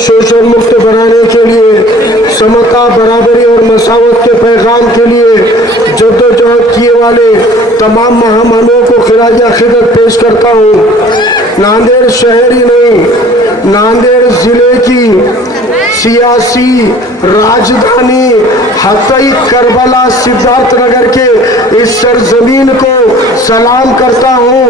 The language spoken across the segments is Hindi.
शोषण मुक्त बनाने के लिए, समता, बराबरी और मसावत के पैगाम के लिए जद्दोजहद किए वाले तमाम महामानवों को खिराज अकीदत पेश करता हूँ। नांदेड़ शहर ही नहीं, नांदेड़ जिले की सियासी राजधानी हतई करबला सिद्धार्थनगर के इस सरजमीन को सलाम करता हूँ।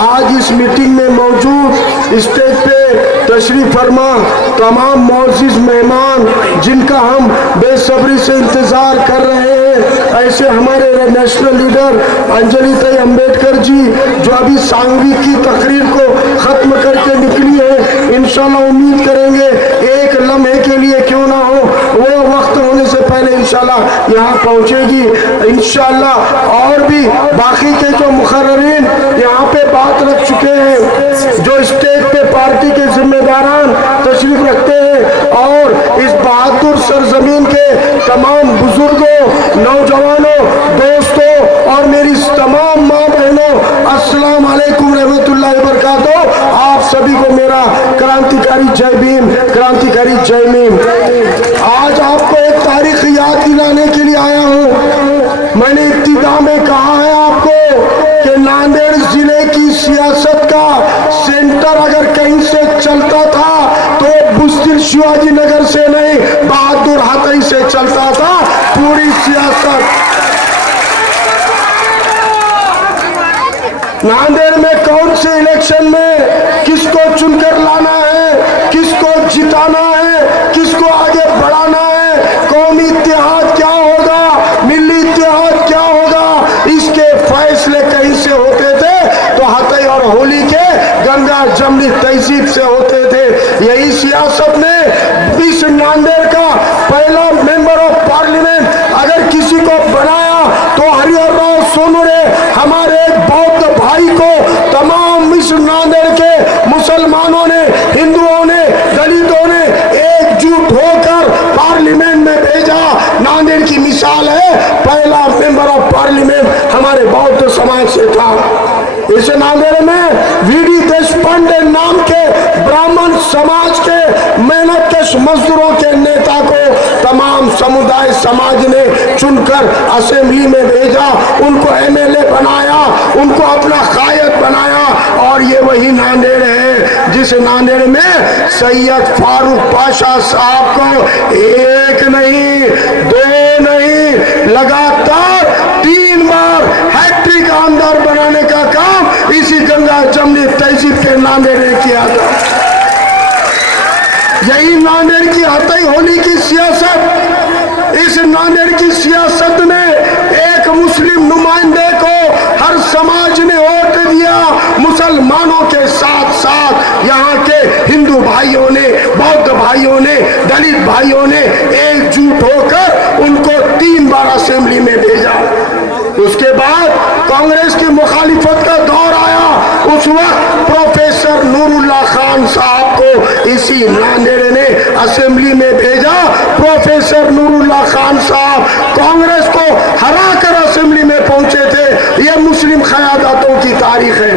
आज इस मीटिंग में मौजूद स्टेज पे तशरीफ फरमा तमाम मौजूद मेहमान जिनका हम बेसब्री से इंतजार कर रहे हैं, ऐसे हमारे नेशनल लीडर अंजलि ताई अम्बेडकर जी जो अभी सांगवी की तकरीर को खत्म करके निकली है, इंशाल्लाह उम्मीद करेंगे एक लम्हे के लिए क्यों ना हो वो वक्त होने से पहले इंशाल्लाह यहाँ पहुँचेगी इंशाल्लाह। और भी बाकी के जो मुखर्ररीन यहाँ पे बात रख चुके हैं, जो स्टेज पे पार्टी के जिम्मेदारान तशरीफ रखते हैं, और इस बहादुर सरजमीन के तमाम बुजुर्गों, नौजवानों, दोस्तों और मेरी तमाम माँ बहनों, अस्सलाम वालेकुम रहमतुल्लाहि व बरकातहू। आप सभी को मेरा क्रांतिकारी जय भीम, क्रांतिकारी जय भीम। आज आपको एक तारीख याद दिलाने के लिए आया हूँ। मैंने इब्तिदा में कहा है आपको कि नांदेड़ जिले की सियासत का सेंटर अगर कहीं से चलता था तो बुज़दिल शिवाजी नगर से नहीं, बहादुर हतई से चलता था पूरी सियासत। नांदेड़ में कौन से इलेक्शन में किसको चुनकर लाना है, किसको जिताना है, किसको आगे बढ़ाना है, कौमी इत्तेहाद क्या होगा, मिली इत्तेहाद क्या होगा, इसके फैसले कहीं से होते थे तो हतई और होली के गंगा जमनी तहजीब से होते थे। यही सियासत ने इस नांदेड़ का पहला मेंबर ऑफ पार्लियामेंट अगर किसी को बनाया तो हरिहर राव सोनूरे हमारे बौद्ध भाई को तमाम इस नांदेड़ के मुसलमानों ने, हिंदुओं ने, दलितों ने एकजुट होकर पार्लियामेंट में भेजा। नांदेड़ की मिसाल है, पहला मेंबर ऑफ पार्लियामेंट हमारे बौद्ध समाज से था। इस नांदेड़ में वीडी देशपांडे नाम के ब्राह्मण समाज के मेहनतकश मजदूरों के नेता को तमाम समुदाय समाज ने चुनकर असेंबली में भेजा, उनको एमएलए बनाया, उनको अपना कायद बनाया। और ये वही नांदेड़ है जिस नांदेड़ में सैयद फारूक पाशा साहब को एक नहीं, दो नहीं, लगातार 3 बार हैट्रिक आमदार बनाने का काम इसी गंगा जमनी तहजीब के नांदेड़ ने किया था। यही नांदेड़ की हतई होली की सियासत, इस नांदेड़ की सियासत में एक मुस्लिम नुमाइंदे को हर समाज ने वोट दिया। मुसलमानों के साथ साथ यहाँ के हिंदू भाइयों ने, बौद्ध भाइयों ने, दलित भाइयों ने एकजुट होकर उनको 3 बार असेंबली में भेजा। उसके बाद कांग्रेस की मुखालिफत का दौर आया। उस वक्त प्रोफेसर नूरुल्लाह खान साहब को इसी नांदेड़ ने असेंबली में भेजा। प्रोफेसर नूरुल्लाह खान साहब कांग्रेस को हराकर असेंबली में पहुंचे थे। ये मुस्लिम क़यादतों की तारीख है।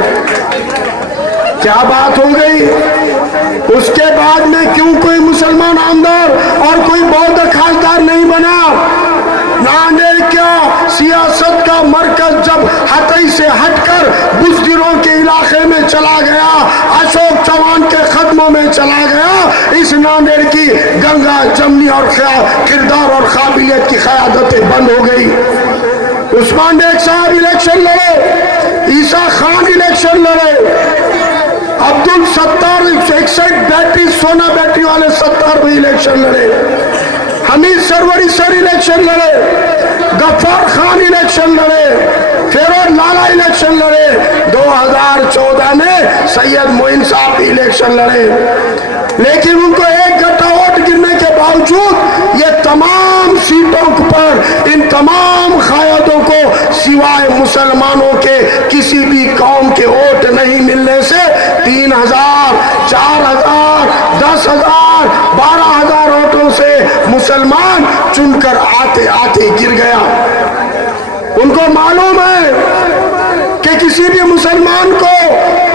क्या बात हो गई? उसके बाद में क्यों कोई मुसलमान आमदार और कोई बौद्ध खासदार नहीं बना? नांदेड़ क्या सियासत का मरकज जब हतई से हटकर बुज़दिलों के इलाके में चला गया, अशोक चौहान के कदमों में चला गया, इस नांदेड़ की गंगा जमनी और किरदार और काबिलियत की क़यादतें बंद हो गई। उस्मान बेग साहब इलेक्शन लड़े, ईसा खान इलेक्शन लड़े, अब्दुल सत्तार 61 बैटरी सोना बैटरी वाले सत्तार भी इलेक्शन लड़े, हमीद सरवरी सर इलेक्शन लड़े, गफ्फार खान इलेक्शन लड़े, फेरोज लाला इलेक्शन लड़े, 2014 में सैयद मोइन साहब इलेक्शन लड़े। लेकिन उनको एक गट्टा वोट गिरने के बावजूद ये तमाम सीटों पर इन तमाम कायदों को सिवाय मुसलमानों के किसी भी कौम के वोट नहीं मिलने से 3000, 4000, 10,000, 12,000 वोटों से मुसलमान चुनकर आते आते गिर गया। उनको मालूम है कि किसी भी मुसलमान को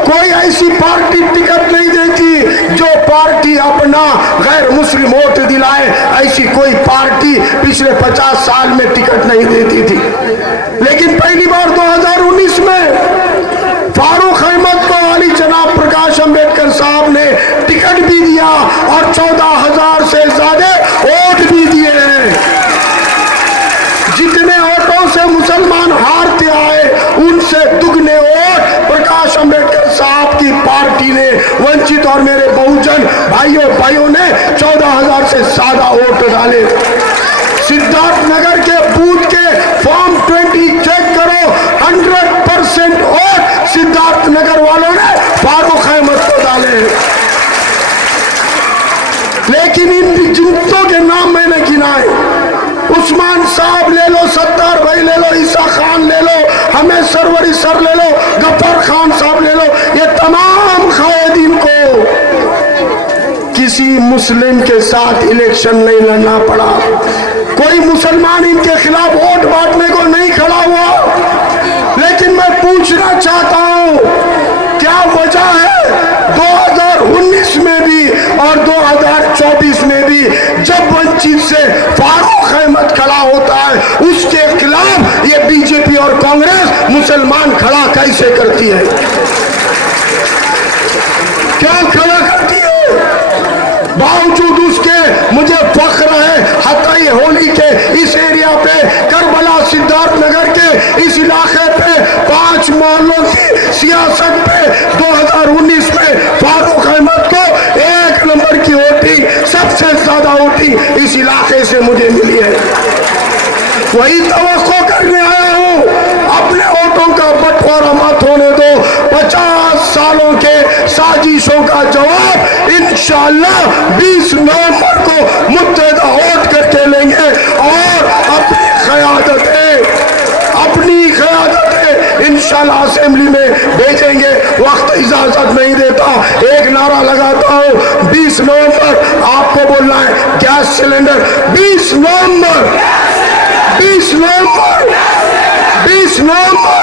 कोई ऐसी पार्टी टिकट नहीं देती जो पार्टी अपना गैर मुस्लिम वोट दिलाए। ऐसी कोई पार्टी पिछले 50 साल में टिकट नहीं देती थी। लेकिन पहली बार 2019 में फारूक अहमद को अली जनाब प्रकाश अंबेडकर साहब ने टिकट भी दिया और 14,000 से ज्यादा वोट भी दिए हैं। जितने वोटों से मुसलमान हारते आए उनसे दुगने वोट प्रकाश अंबेडकर साहब की पार्टी ने, वंचित और मेरे बहुजन भाइयों ने 14,000 से ज्यादा वोट डाले। सिद्धार्थ नगर के बूथ के फॉर्म 20 चेक करो, 100% वोट सिद्धार्थ नगर वालों ने फारूक अहमद को डाले। लेकिन इन जितों के नाम मैंने गिनाए, उस्मान साहब ले लो, सत्तार भाई ले लो, ईसा खान ले लो, हमें सरवरी सर ले लो, गफ्फार खान साहब ले लो, ये तमाम कायदीन को किसी मुस्लिम के साथ इलेक्शन नहीं लड़ना पड़ा। कोई मुसलमान इनके खिलाफ वोट बांटने को नहीं खड़ा हुआ। लेकिन मैं पूछना चाहता हूं, क्या वजह है 2019 में भी और 2024 में भी जब वंचित से फारूक अहमद खड़ा होता है, उसके खिलाफ ये बीजेपी और कांग्रेस मुसलमान खड़ा कैसे करती है? क्या खड़ा करती है? बावजूद उसके मुझे फख्र है, हत्ता होली के इस एरिया पे, करबला सिद्धार्थ नगर के इस इलाके पे, 5 मोहल्लों की सियासत पे 2019 में फारूक अहमद को 1 नंबर की वोटिंग, सबसे ज्यादा वोटिंग इस इलाके से मुझे मिली है। वही तवक्को करने आया हूं, अपने वोटों का बंटवारा मत होने दो। 50 सालों के साजिशों का जवाब इंशाअल्लाह 20 नवंबर को मुत्तहिदा वोट करके लेंगे और अपनी क़यादतें इंशाअल्लाह असेंबली में भेजेंगे। वक्त इजाजत नहीं देता, एक नारा लगाता हूं, 20 नवंबर आपको बोलना है गैस सिलेंडर, 20 नवंबर 20 नवंबर 20 नवंबर,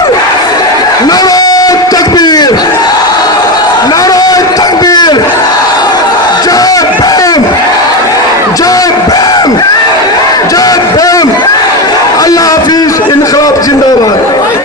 नारे तकबीर, नारे तकबीर, जय भीम, जय भीम, जय भीम। अल्लाह हाफिज, इनकलाब जिंदाबाद।